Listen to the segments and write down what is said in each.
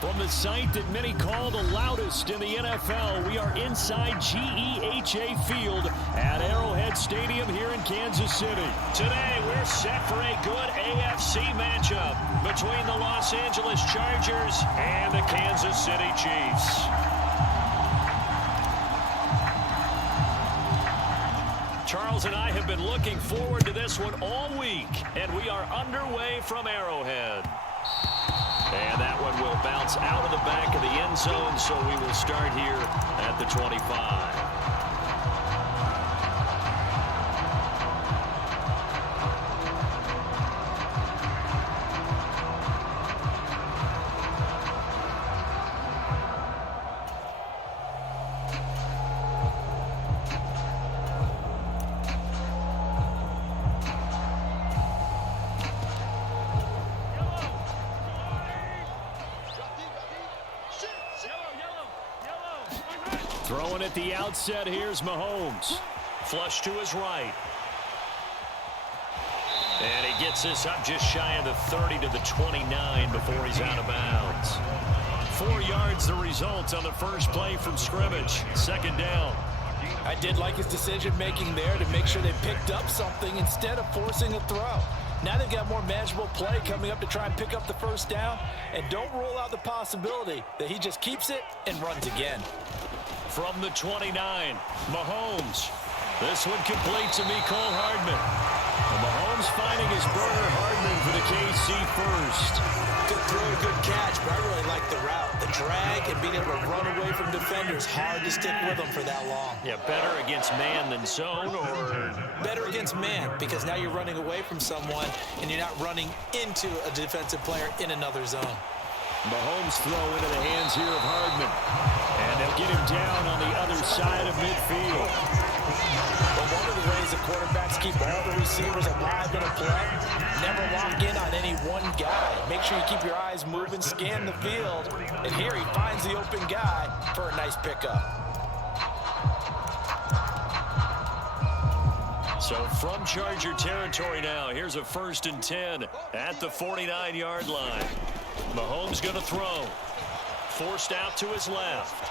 From the site that many call the loudest in the NFL, we are inside GEHA Field at Arrowhead Stadium here in Kansas City. Today, we're set for a good AFC matchup between the Los Angeles Chargers and the Kansas City Chiefs. Charles and I have been looking forward to this one all week, and we are underway from Arrowhead. And that one will bounce out of the back of the end zone, so we will start here at the 25. Throwing at the outset, here's Mahomes. Flush to his right. And he gets this up just shy of the 30 to the 29 before he's out of bounds. 4 yards the result on the first play from scrimmage. Second down. I did like his decision-making there to make sure they picked up something instead of forcing a throw. Now they've got more manageable play coming up to try and pick up the first down. And don't rule out the possibility that he just keeps it and runs again. From the 29, Mahomes. This one complete to Mecole Hardman. And Mahomes finding his burner, Hardman for the KC first. Good throw, good catch, but I really like the route. The drag and being able to run away from defenders, hard to stick with them for that long. Yeah, better against man than zone, or? Better against man, because now you're running away from someone and you're not running into a defensive player in another zone. Mahomes throw into the hands here of Hardman. And they'll get him down on the other side of midfield. But one of the ways the quarterbacks keep all the receivers alive in a play, never lock in on any one guy. Make sure you keep your eyes moving, scan the field. And here he finds the open guy for a nice pickup. So from Charger territory now, here's a 1st and 10 at the 49-yard line. Mahomes going to throw. Forced out to his left.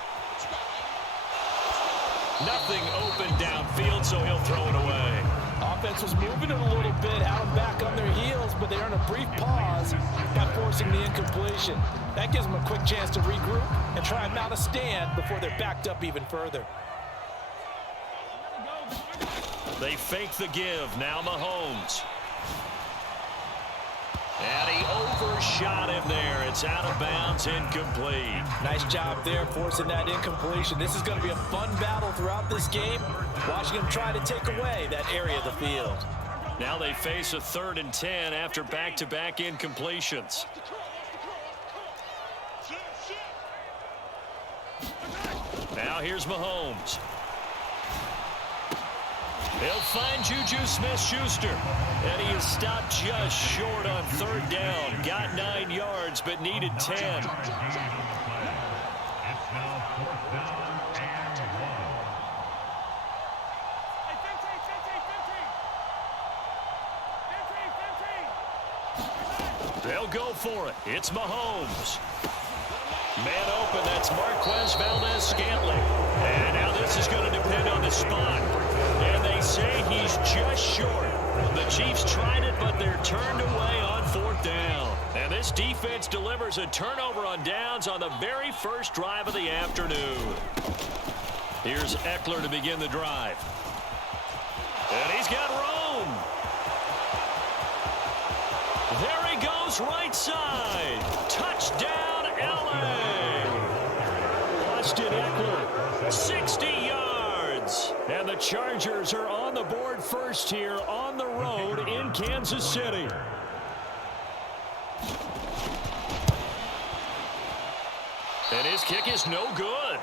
Nothing open downfield, so he'll throw it away. Offense was moving it a little bit, out and back on their heels, but they earn a brief pause by forcing the incompletion. That gives them a quick chance to regroup and try and mount a stand before they're backed up even further. They fake the give. Now Mahomes. And he overshot him there. It's out of bounds, incomplete. Nice job there forcing that incompletion. This is going to be a fun battle throughout this game. Watching him try to take away that area of the field. Now they face a 3rd and 10 after back-to-back incompletions. Now here's Mahomes. He'll find Juju Smith-Schuster. And he is stopped just short on 3rd down. Got 9 yards, but needed 10. They'll go for it. It's Mahomes. Man open, that's Marquez Valdez-Scantling. And now this is going to depend on the spot. And they say he's just short. The Chiefs tried it, but they're turned away on 4th down. And this defense delivers a turnover on downs on the very first drive of the afternoon. Here's Eckler to begin the drive. And he's got room. There he goes, right side. Touchdown, LA. Austin Eckler, 60 yards. And the Chargers are on the board first here on the road in Kansas City. And his kick is no good.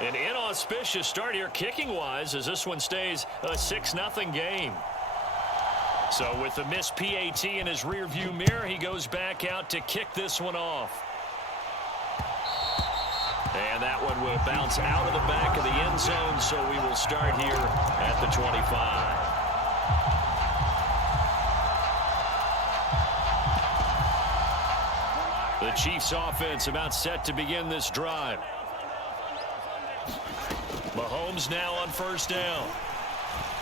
An inauspicious start here kicking-wise as this one stays a 6-0 game. So with the missed PAT in his rearview mirror, he goes back out to kick this one off. And that one will bounce out of the back of the end zone, so we will start here at the 25. The The Chiefs offense about set to begin this drive. Mahomes now on first down.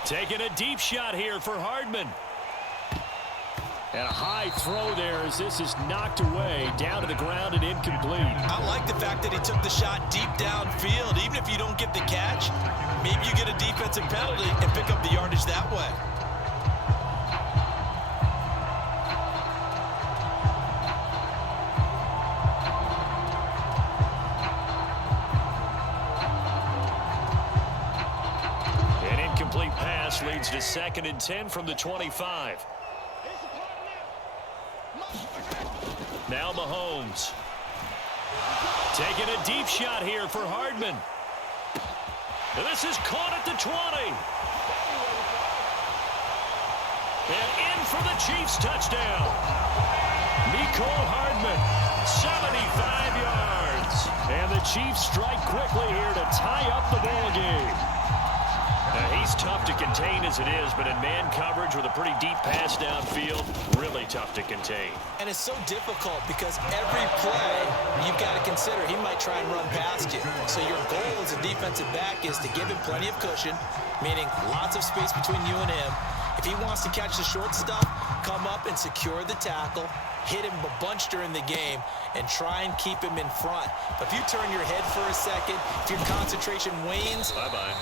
Taking a deep shot here for Hardman. And a high throw there as this is knocked away down to the ground and incomplete. I like the fact that he took the shot deep downfield. Even if you don't get the catch, maybe you get a defensive penalty and pick up the yardage that way. An incomplete pass leads to 2nd and 10 from the 25. Now Mahomes. Taking a deep shot here for Hardman. This is caught at the 20. And in for the Chiefs touchdown. Mecole Hardman, 75 yards. And the Chiefs strike quickly here to tie up the ball game. Now, he's tough to contain as it is, but in man coverage with a pretty deep pass downfield, really tough to contain. And it's so difficult because every play you've got to consider he might try and run past you. So your goal as a defensive back is to give him plenty of cushion, meaning lots of space between you and him. If he wants to catch the short stuff, come up and secure the tackle, hit him a bunch during the game, and try and keep him in front. But if you turn your head for a second, if your concentration wanes,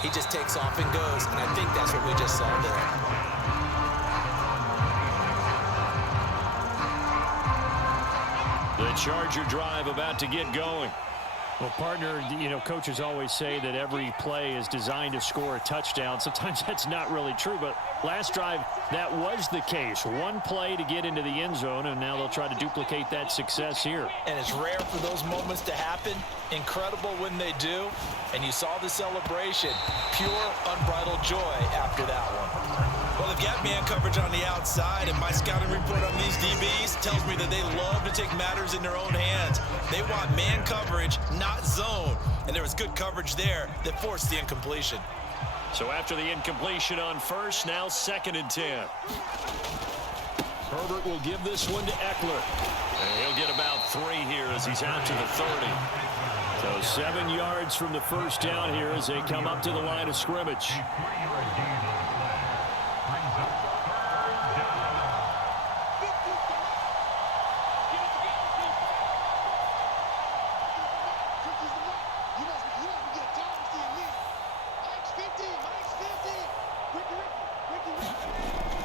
he just takes off and goes. And I think that's what we just saw there. The Charger drive about to get going. Well, partner, you know, coaches always say that every play is designed to score a touchdown. Sometimes that's not really true, but last drive, that was the case. One play to get into the end zone, and now they'll try to duplicate that success here. And it's rare for those moments to happen. Incredible when they do. And you saw the celebration. Pure, unbridled joy after that one. Well, they've got man coverage on the outside, and my scouting report on these DBs tells me that they love to take matters in their own hands. They want man coverage, not zone. And there was good coverage there that forced the incompletion. So after the incompletion on first, now 2nd and 10. Herbert will give this one to Eckler. And he'll get about 3 here as he's out to the 30. So 7 yards from the first down here as they come up to the line of scrimmage.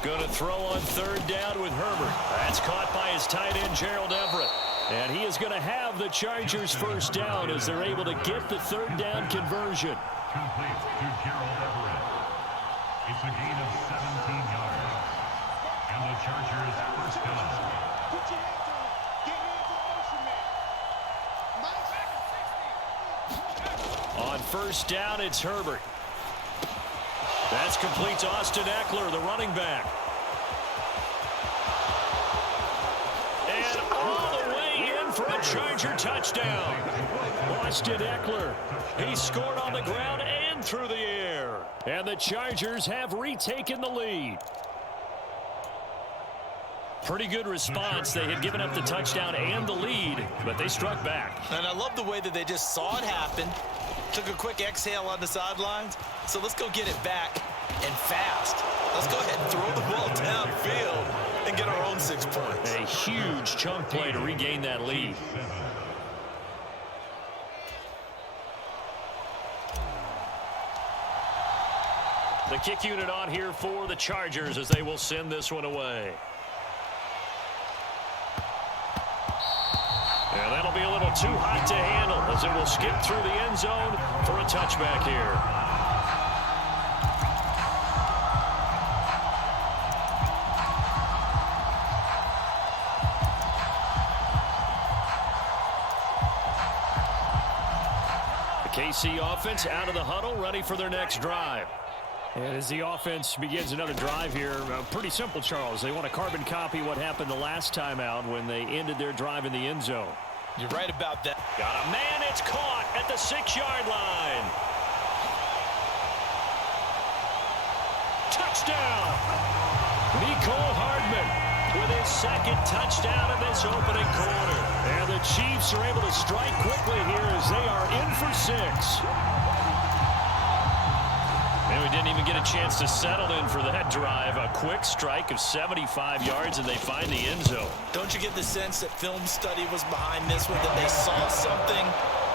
Going to throw on 3rd down with Herbert. That's caught by his tight end, Gerald Everett. And he is going to have the Chargers first down as they're able to get the 3rd down conversion. Complete to Gerald Everett. It's a gain of 17 yards. And the Chargers first down. Put your hands on it. Get hands on motion, man. On first down, it's Herbert. That's complete to Austin Eckler, the running back. And all the way in for a Charger touchdown. Austin Eckler, he scored on the ground and through the air. And the Chargers have retaken the lead. Pretty good response. They had given up the touchdown and the lead, but they struck back. And I love the way that they just saw it happen, took a quick exhale on the sidelines. So let's go get it back and fast. Let's go ahead and throw the ball downfield and get our own 6 points. A huge chunk play to regain that lead. The kick unit on here for the Chargers as they will send this one away. And that'll be a little too hot to handle as it will skip through the end zone for a touchback here. The KC offense out of the huddle, ready for their next drive. And as the offense begins another drive here, pretty simple, Charles. They want to carbon copy what happened the last time out when they ended their drive in the end zone. You're right about that. Got a man, it's caught at the 6-yard line. Touchdown! Mecole Hardman, with his second touchdown in this opening quarter. And the Chiefs are able to strike quickly here as they are in for 6. And we didn't even get a chance to settle in for that drive. A quick strike of 75 yards, and they find the end zone. Don't you get the sense that film study was behind this one, that they saw something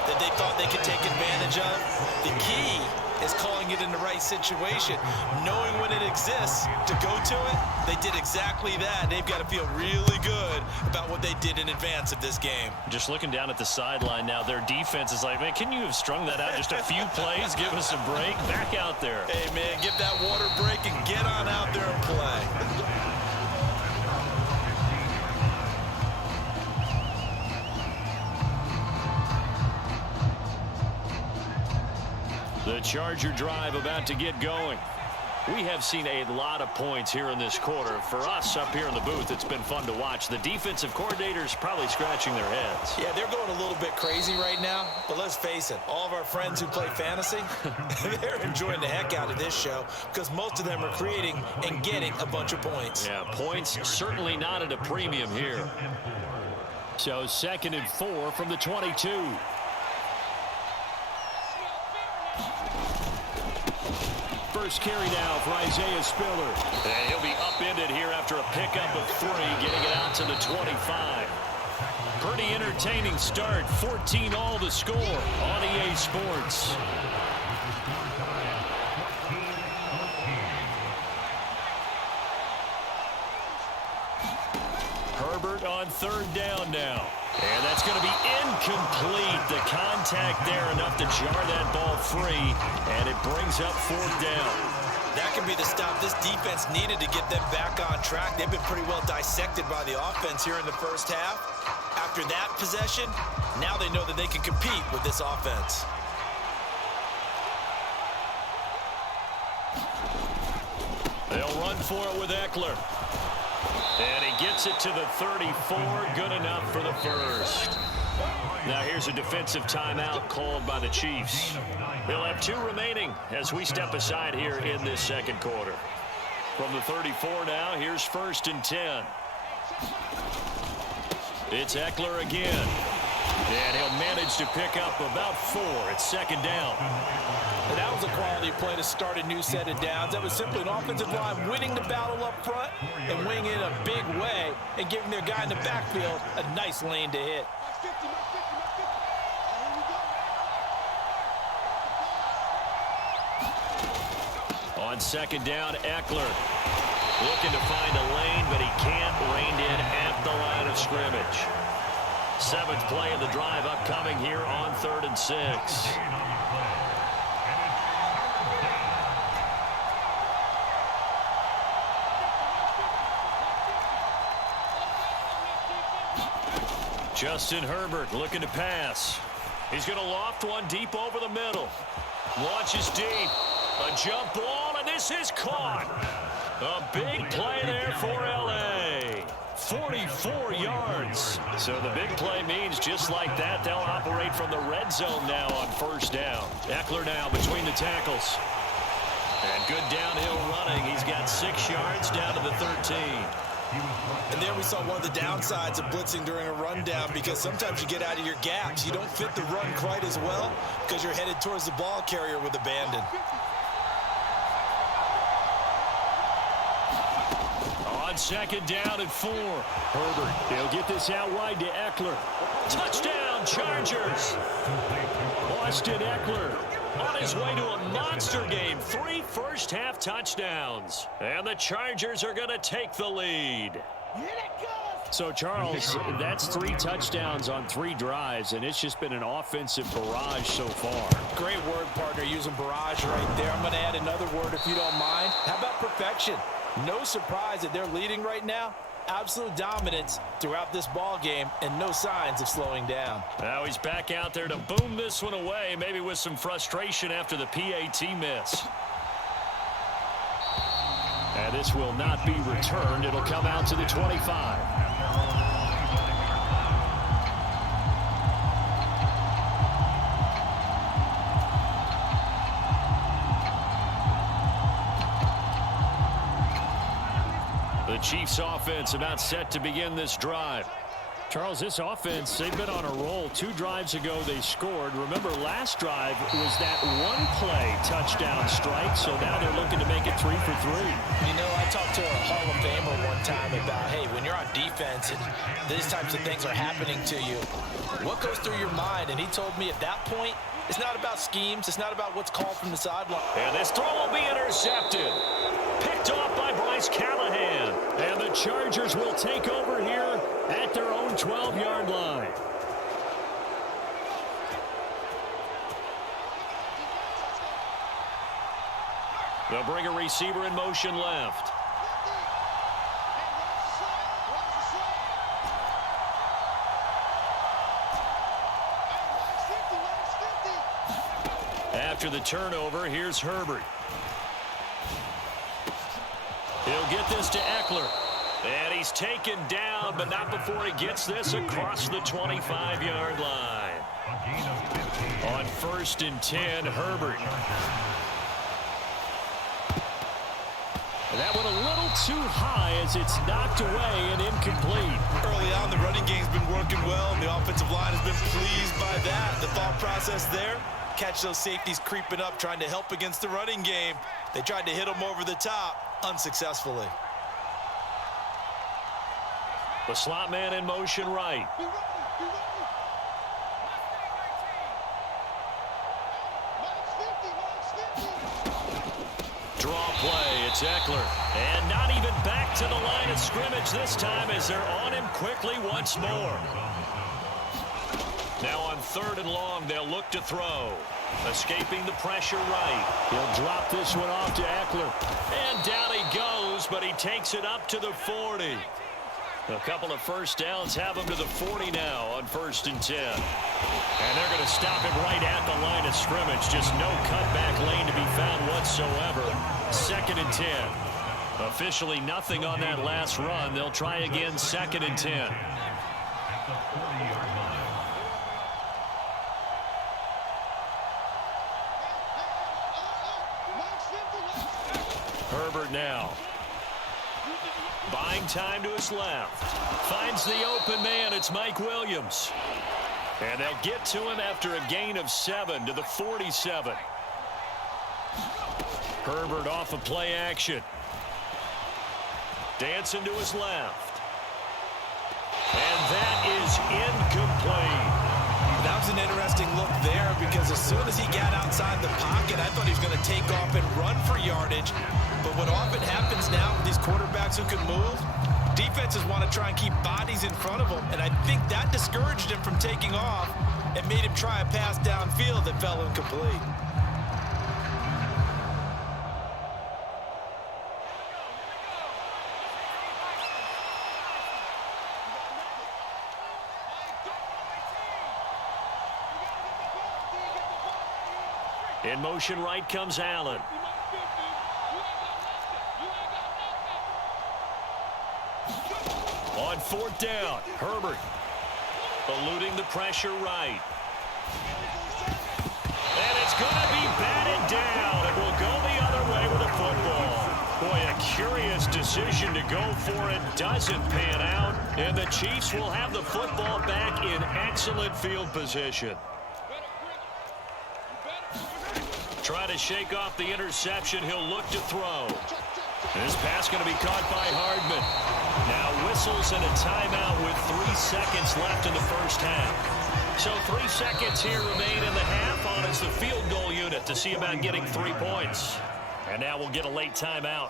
that they thought they could take advantage of? The key is calling it in the right situation, knowing when it exists to go to it. They did exactly that. They've got to feel really good about what they did in advance of this game. Just looking down at the sideline now, their defense is like, man, can you have strung that out just a few plays? Give us a break. Back out there. Hey, man, give that water break and get on out there and play. The Charger drive about to get going. We have seen a lot of points here in this quarter. For us up here in the booth, it's been fun to watch. The defensive coordinators probably scratching their heads. Yeah, they're going a little bit crazy right now, but let's face it, all of our friends who play fantasy, they're enjoying the heck out of this show because most of them are creating and getting a bunch of points. Yeah, points certainly not at a premium here. So 2nd and 4 from the 22. First carry now for Isaiah Spiller. And he'll be upended here after a pickup of 3, getting it out to the 25. Pretty entertaining start. 14 all to score on EA Sports. Herbert on 3rd down now. And that's going to be incomplete. The contact there enough to jar that ball free, and it brings up 4th down. That could be the stop this defense needed to get them back on track. They've been pretty well dissected by the offense here in the first half. After that possession, now they know that they can compete with this offense. They'll run for it with Eckler. And he gets it to the 34, good enough for the first. Now here's a defensive timeout called by the Chiefs. They'll have 2 remaining as we step aside here in this second quarter. From the 34 now, here's 1st and 10. It's Eckler again. And he'll manage to pick up about 4. It's 2nd down. And that was a quality play to start a new set of downs. That was simply an offensive line winning the battle up front and winning in a big way and giving their guy in the backfield a nice lane to hit. On 2nd down, Eckler looking to find a lane, but he can't. Reined in at the line of scrimmage. 7th play of the drive upcoming here on 3rd and 6. Justin Herbert looking to pass. He's going to loft one deep over the middle. Launches deep. A jump ball, and this is caught. A big play there for LA. 44 yards. So the big play means just like that, they'll operate from the red zone now on 1st down. Eckler now between the tackles. And good downhill running. He's got 6 yards down to the 13. And there we saw one of the downsides of blitzing during a rundown, because sometimes you get out of your gaps. You don't fit the run quite as well because you're headed towards the ball carrier with abandon. On 2nd down and 4. Herbert, they'll get this out wide to Eckler. Touchdown, Chargers. Austin Eckler on his way to a monster game. 3 first-half touchdowns. And the Chargers are going to take the lead. So, Charles, that's 3 touchdowns on 3 drives, and it's just been an offensive barrage so far. Great word, partner, using barrage right there. I'm going to add another word if you don't mind. How about perfection? No surprise that they're leading right now. Absolute dominance throughout this ball game and no signs of slowing down. Now he's back out there to boom this one away, maybe with some frustration after the PAT miss. And this will not be returned. It'll come out to the 25. The Chiefs offense about set to begin this drive. Charles, this offense, they've been on a roll. 2 drives ago, they scored. Remember, last drive was that one-play touchdown strike, so now they're looking to make it 3 for 3. You know, I talked to a Hall of Famer one time about, hey, when you're on defense and these types of things are happening to you, what goes through your mind? And he told me at that point, it's not about schemes. It's not about what's called from the sideline. And this throw will be intercepted. Picked off by Bryce Callahan. And the Chargers will take over here at their own 12-yard line. They'll bring a receiver in motion left. After the turnover, here's Herbert. He'll get this to Eckler. And he's taken down, but not before he gets this across the 25-yard line. On 1st and 10, Herbert. And that went a little too high as it's knocked away and incomplete. Early on, the running game's been working well, and the offensive line has been pleased by that. The thought process there, catch those safeties creeping up, trying to help against the running game. They tried to hit them over the top, unsuccessfully. The slot man in motion right. Draw play, it's Eckler. And not even back to the line of scrimmage this time as they're on him quickly once more. Now on 3rd and long, they'll look to throw. Escaping the pressure right. He'll drop this one off to Eckler. And down he goes, but he takes it up to the 40. A couple of first downs have him to the 40 now on 1st and 10. And they're going to stop him right at the line of scrimmage. Just no cutback lane to be found whatsoever. 2nd and 10. Officially nothing on that last run. They'll try again 2nd and 10. At the 40-yard line. Herbert now. Buying time to his left. Finds the open man. It's Mike Williams. And they'll get to him after a gain of 7 to the 47. Herbert off of play action. Dancing to his left. And that is incomplete. That was an interesting look there because as soon as he got outside the pocket, I thought he was going to take off and run for yardage. But what often happens now with these quarterbacks who can move, defenses want to try and keep bodies in front of them. And I think that discouraged him from taking off and made him try a pass downfield that fell incomplete. In motion right comes Allen. On 4th down, Herbert eluding the pressure right. And it's going to be batted down. It will go the other way with the football. Boy, a curious decision to go for it. Doesn't pan out. And the Chiefs will have the football back in excellent field position. Try to shake off the interception. He'll look to throw. This pass going to be caught by Hardman. Now whistles and a timeout with 3 seconds left in the first half. So 3 seconds here remain in the half on it's the field goal unit to see about getting 3 points. And now we'll get a late timeout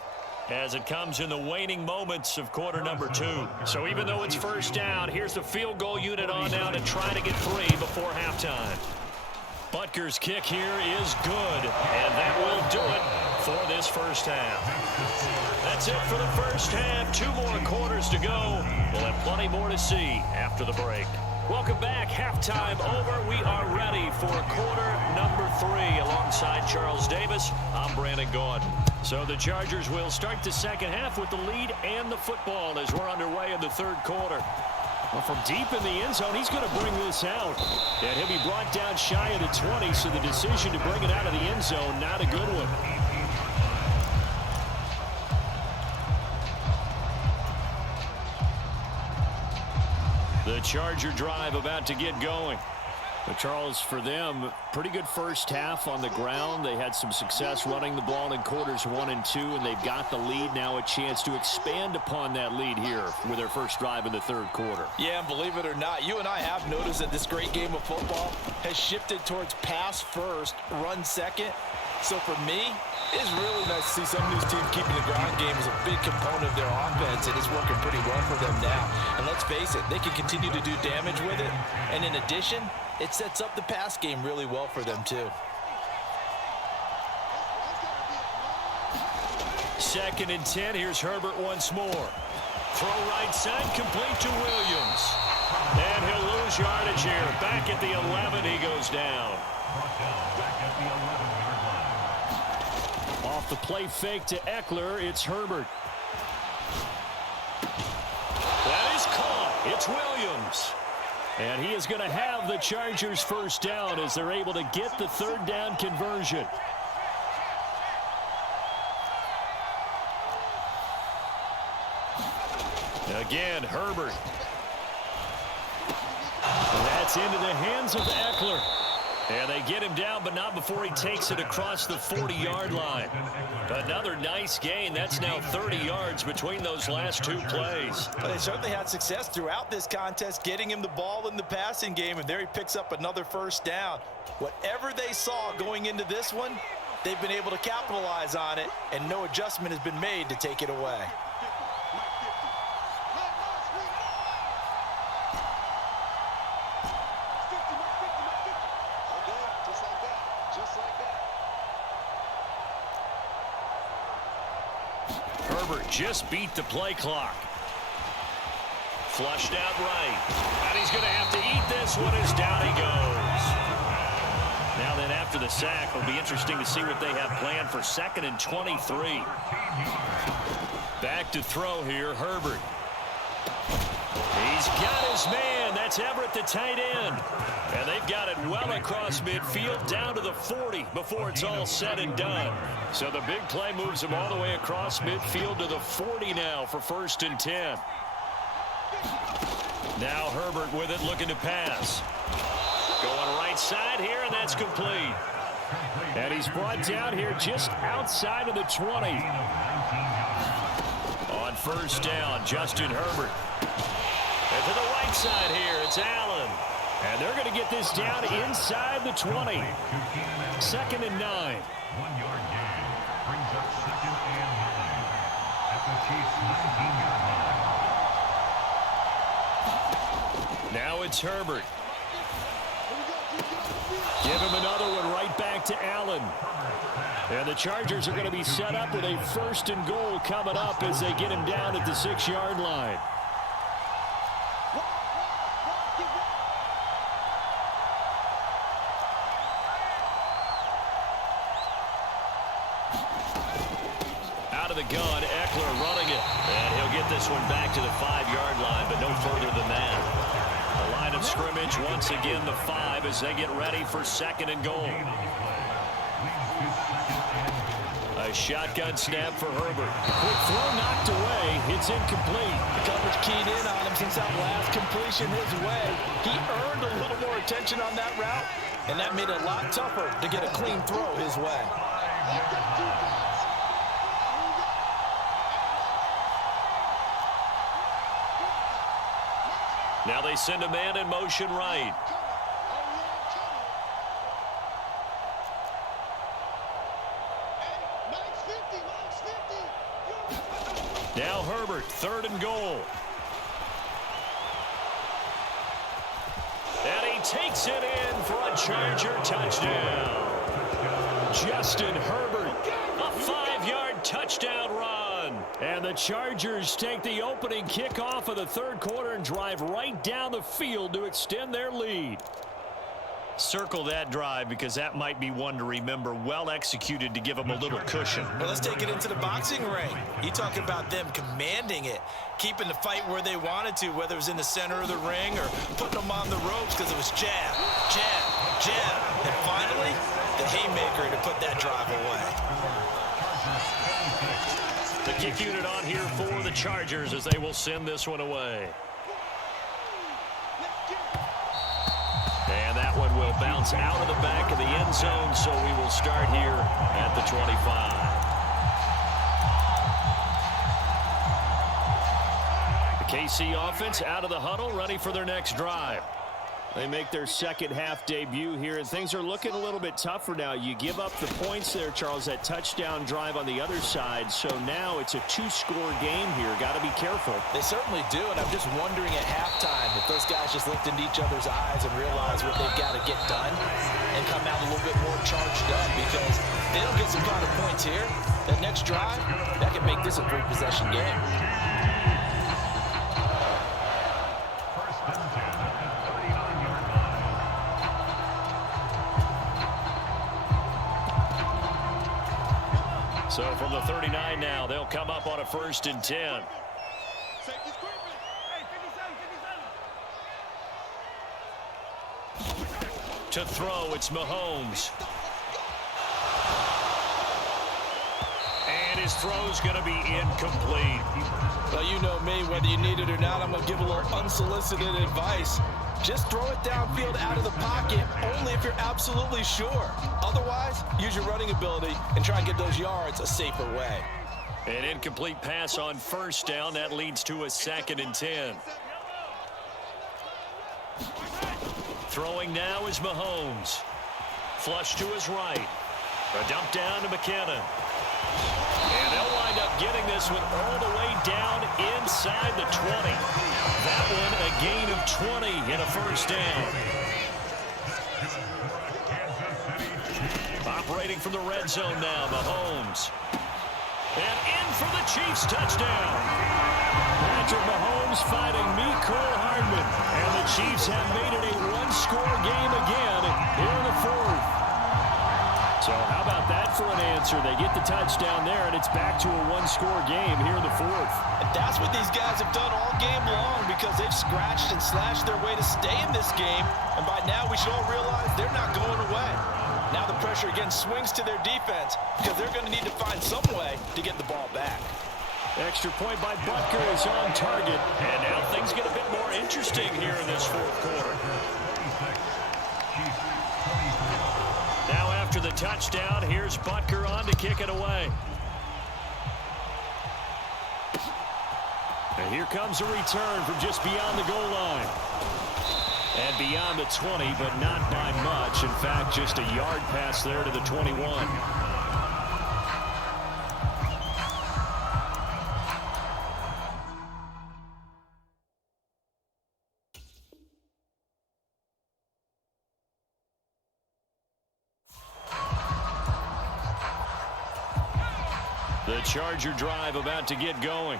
as it comes in the waning moments of quarter number 2. So even though it's first down, here's the field goal unit on now to try to get 3 before halftime. Butker's kick here is good, and that will do it for this first half. That's it for the first half. 2 more quarters to go. We'll have plenty more to see after the break. Welcome back. Halftime over. We are ready for quarter number 3. Alongside Charles Davis, I'm Brandon Gordon. So the Chargers will start the second half with the lead and the football as we're underway in the third quarter. Well, from deep in the end zone, he's going to bring this out. And he'll be brought down shy of the 20, so the decision to bring it out of the end zone, not a good one. Charger drive about to get going. But Charles, for them, pretty good first half on the ground. They had some success running the ball in quarters 1 and 2, and they've got the lead now, a chance to expand upon that lead here with their first drive in the third quarter. Yeah, and believe it or not, you and I have noticed that this great game of football has shifted towards pass first, run second. So for me, it's really nice to see some of these teams keeping the ground game as a big component of their offense, and it's working pretty well for them now. And let's face it, they can continue to do damage with it. And in addition, it sets up the pass game really well for them, too. 2nd and 10. Here's Herbert once more. Throw right side, complete to Williams. And he'll lose yardage here. Back at the 11, he goes down. Back at the 11-yard line. Off the play fake to Eckler, it's Herbert. That is caught. It's Williams. And he is going to have the Chargers first down as they're able to get the third down conversion. Again, Herbert. That's into the hands of Eckler. And they get him down, but not before he takes it across the 40-yard line. Another nice gain. That's now 30 yards between those last two plays. But they certainly had success throughout this contest, getting him the ball in the passing game, and there he picks up another first down. Whatever they saw going into this one, they've been able to capitalize on it, and no adjustment has been made to take it away. Herbert just beat the play clock. Flushed out right. And he's going to have to eat this one as down he goes. Now then, after the sack, it'll be interesting to see what they have planned for 2nd and 23. Back to throw here, Herbert. He's got his man. That's Everett, the tight end. And they've got it well across midfield down to the 40 before it's all said and done. So the big play moves him all the way across midfield to the 40 now for 1st and 10. Now Herbert with it, looking to pass. Going right side here, and that's complete. And he's brought down here just outside of the 20. On 1st down, Justin Herbert. And to the right side here, it's Allen. And they're going to get this down inside the 20. 2nd and 9. 1-yard gain brings up 2nd and 9 at the Chiefs' 19-yard line. Now it's Herbert. Give him another one right back to Allen. And the Chargers are going to be set up with a 1st and goal coming up as they get him down at the 6-yard line. Out of the gun, Eckler running it. And he'll get this one back to the 5-yard line, but no further than that. The line of scrimmage, once again, the 5 as they get ready for 2nd and goal. A shotgun snap for Herbert. Quick throw knocked away. It's incomplete. The coverage keyed in on him since that last completion his way. He earned a little more attention on that route, and that made it a lot tougher to get a clean throw his way. Now they send a man in motion right. Now Herbert, 3rd and goal. And he takes it in for a Charger touchdown. Justin Herbert, a 5-yard touchdown run. And the Chargers take the opening kickoff of the 3rd quarter and drive right down the field to extend their lead. Circle that drive because that might be one to remember. Well executed to give them a little cushion. Well, let's take it into the boxing ring. You talk about them commanding it, keeping the fight where they wanted to, whether it was in the center of the ring or putting them on the ropes because it was jab, jab, jab. And finally, the haymaker to put that drive away. The kick unit on here for the Chargers as they will send this one away. It'll bounce out of the back of the end zone, so we will start here at the 25. The KC offense out of the huddle, ready for their next drive. They make their second half debut here, and things are looking a little bit tougher now. You give up the points there, Charles, that touchdown drive on the other side. So now it's a two-score game here. Got to be careful. They certainly do, and I'm just wondering at halftime if those guys just looked into each other's eyes and realized what they've got to get done and come out a little bit more charged up, because if they don't get some kind of points here, that next drive, that could make this a three-possession game. So from the 39 now, they'll come up on a 1st and 10. To throw, it's Mahomes. And his throw's going to be incomplete. Well, you know me, whether you need it or not, I'm going to give a little unsolicited advice. Just throw it downfield out of the pocket, only if you're absolutely sure. Otherwise, use your running ability and try and get those yards a safer way. An incomplete pass on 1st down. That leads to a 2nd and 10. Throwing now is Mahomes. Flush to his right. A dump down to McKinnon. And they'll wind up getting this one all the way down inside the 20. That one a gain of 20 in a 1st down. Operating from the red zone now, Mahomes. And in for the Chiefs touchdown. Patrick Mahomes fighting Mecole Hardman. And the Chiefs have made it a one-score game again here in the 4th. So how about that for an answer? They get the touchdown there, and it's back to a one-score game here in the 4th. And that's what these guys have done all game long, because they've scratched and slashed their way to stay in this game. And by now, we should all realize they're not going away. Now the pressure again swings to their defense, because they're going to need to find some way to get the ball back. Extra point by Butker is on target. And now things get a bit more interesting here in this 4th quarter. Now after the touchdown, here's Butker on to kick it away. And here comes a return from just beyond the goal line. And beyond the 20, but not by much. In fact, just a yard pass there to the 21. The Charger drive about to get going.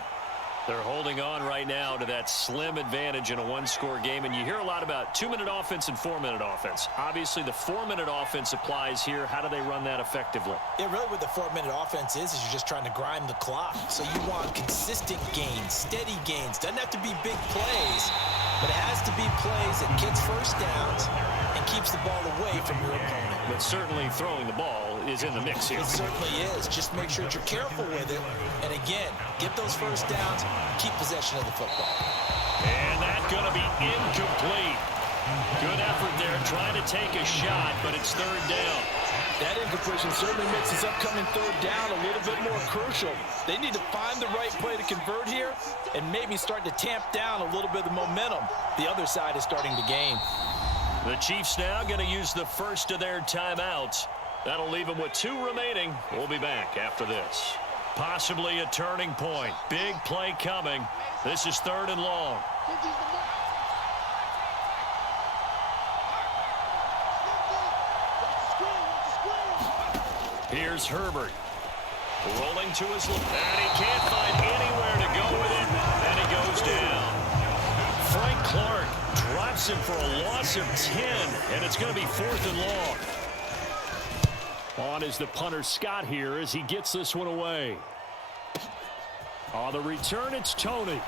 They're holding on right now to that slim advantage in a one-score game. And you hear a lot about 2-minute offense and 4-minute offense. Obviously, the 4-minute offense applies here. How do they run that effectively? Yeah, really what the 4-minute offense is you're just trying to grind the clock. So you want consistent gains, steady gains. Doesn't have to be big plays, but it has to be plays that gets 1st downs and keeps the ball away from your opponent. But certainly throwing the ball is in the mix here. It certainly is. Just make sure that you're careful with it. And again, get those 1st downs, keep possession of the football. And that's going to be incomplete. Good effort there trying to take a shot, but it's 3rd down. That incompletion certainly makes this upcoming 3rd down a little bit more crucial. They need to find the right play to convert here and maybe start to tamp down a little bit of the momentum the other side is starting to gain. The Chiefs now going to use the first of their timeouts. That'll leave them with 2 remaining. We'll be back after this. Possibly a turning point. Big play coming. This is 3rd and long. Here's Herbert. Rolling to his left. And he can't find anywhere to go with it. And he goes down. Frank Clark drops him for a loss of 10. And it's going to be 4th and long. On is the punter Scott here as he gets this one away. On the return, it's Tony.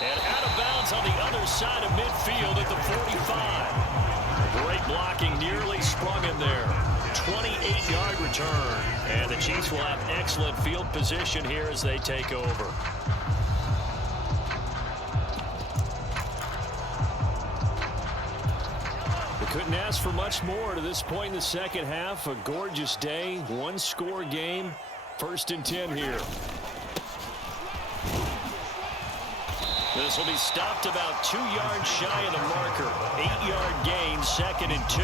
And out of bounds on the other side of midfield at the 45. Great blocking, nearly sprung him there. 28-yard return. And the Chiefs will have excellent field position here as they take over. Couldn't ask for much more to this point in the second half. A gorgeous day, one-score game. 1st and 10 here. This will be stopped about 2 yards shy of the marker. 8-yard gain, 2nd and 2.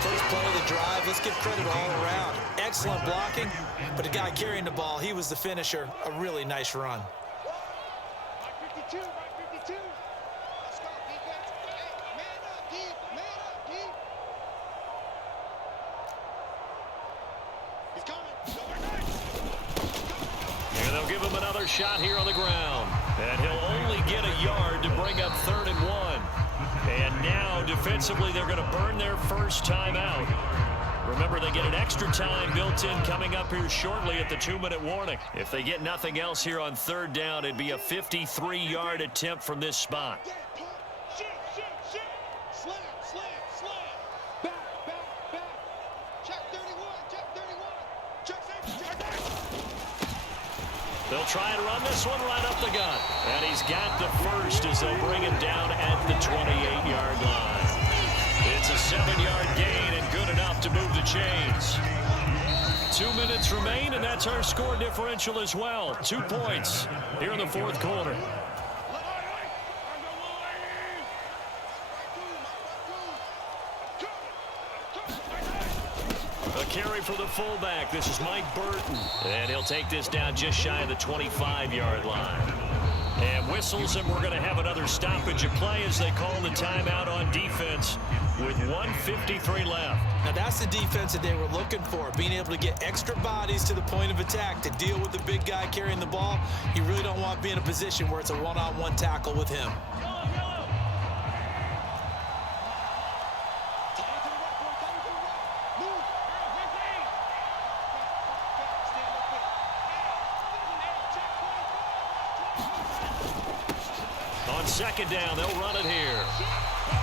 First play of the drive, let's give credit all around. Excellent blocking, but the guy carrying the ball, he was the finisher. A really nice run. Right 52, right 52. Let's go, defense. Hey, man up, deep, man up, deep. He's coming. And they'll give him another shot here on the ground. And he'll only get a yard to bring up 3rd and 1. And now, defensively, they're going to burn their first time out. Remember, they get an extra time built in coming up here shortly at the 2-minute warning. If they get nothing else here on 3rd down, it'd be a 53-yard attempt from this spot. Shoot, shoot, shoot. Slam, slam, slam. Back, back, back. Check 31, check 31. Check safety, check back. They'll try and run this one right up the gut. And he's got the first as they'll bring him down at the 28-yard line. It's a 7-yard gain and good enough to move the chains. 2 minutes remain, and that's our score differential as well. 2 points here in the 4th quarter. A carry for the fullback. This is Mike Burton. And he'll take this down just shy of the 25-yard line. And whistles, and we're going to have another stoppage of play as they call the timeout on defense with 1:53 left. Now, that's the defense that they were looking for, being able to get extra bodies to the point of attack to deal with the big guy carrying the ball. You really don't want to be in a position where it's a one-on-one tackle with him. On 2nd down, they'll run it here.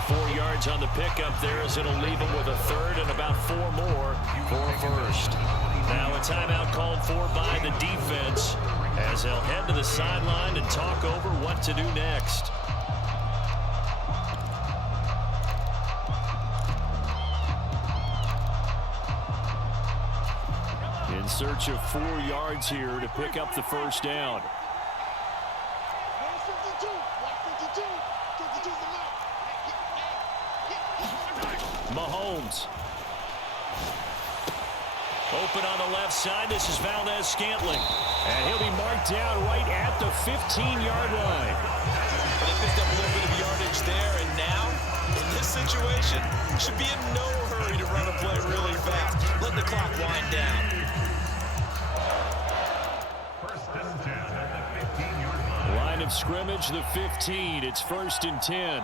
4 yards on the pickup there as it'll leave them with a 3rd and about 4 more for a 1st. Now a timeout called for by the defense as they'll head to the sideline and talk over what to do next. In search of 4 yards here to pick up the 1st down. Mahomes. Open on the left side. This is Valdez-Scantling. And he'll be marked down right at the 15-yard line. They picked up a little bit of yardage there, and now, in this situation, should be in no hurry to run a play really fast. Let the clock wind down. 1st and 10 at the 15-yard line. Line of scrimmage, the 15. It's 1st and 10.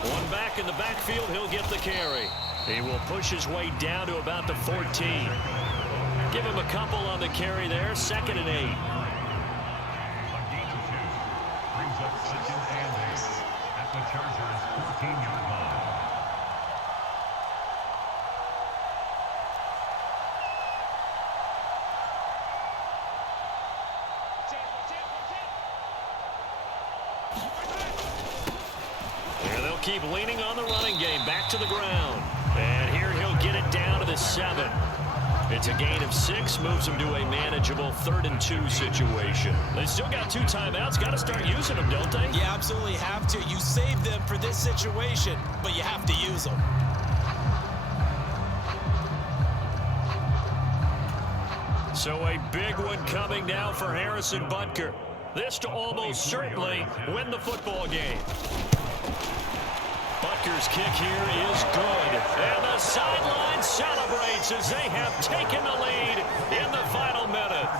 One back in the backfield, he'll get the carry. He will push his way down to about the 14. Give him a couple on the carry there, 2nd and 8. A gain of 2 brings up 2nd and 8 at the Chargers' 14-yard line. And they'll keep leaning on the running game. Back to the ground. And here he'll get it down to the 7. It's a gain of 6. Moves them to a manageable 3rd and 2 situation. They still got 2 timeouts. Got to start using them, don't they? You absolutely have to. You save them for this situation, but you have to use them. So a big one coming now for Harrison Butker. This to almost certainly win the football game. Butker's kick here is good. And the sideline celebrates as they have taken the lead in the final minute.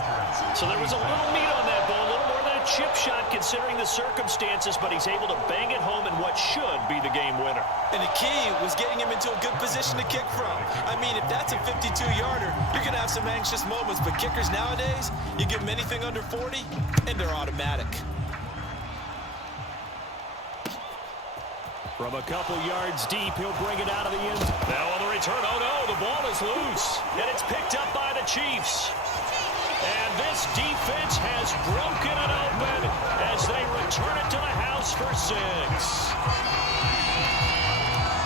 So there was a little meat on that ball, a little more than a chip shot considering the circumstances, but he's able to bang it home in what should be the game winner. And the key was getting him into a good position to kick from. I mean, if that's a 52-yarder, you're going to have some anxious moments. But kickers nowadays, you give them anything under 40, and they're automatic. From a couple yards deep, he'll bring it out of the end. Now on the return, oh no, the ball is loose. And it's picked up by the Chiefs. And this defense has broken it open as they return it to the house for 6.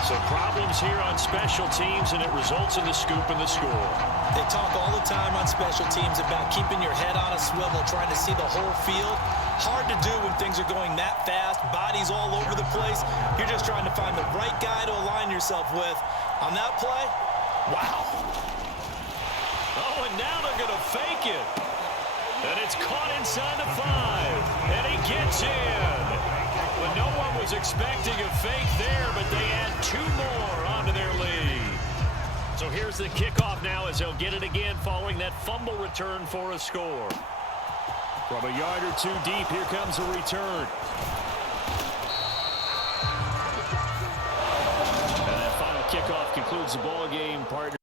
So problems here on special teams, and it results in the scoop and the score. They talk all the time on special teams about keeping your head on a swivel, trying to see the whole field. Hard to do when things are going that fast, bodies all over the place. You're just trying to find the right guy to align yourself with. On that play, wow. Oh, and now they're going to fake it. And it's caught inside the 5. And he gets in. Well, no one was expecting a fake there, but they add 2 more onto their lead. So here's the kickoff now as they'll get it again following that fumble return for a score. From a yard or 2 deep, here comes a return. And that final kickoff concludes the ball game, partner.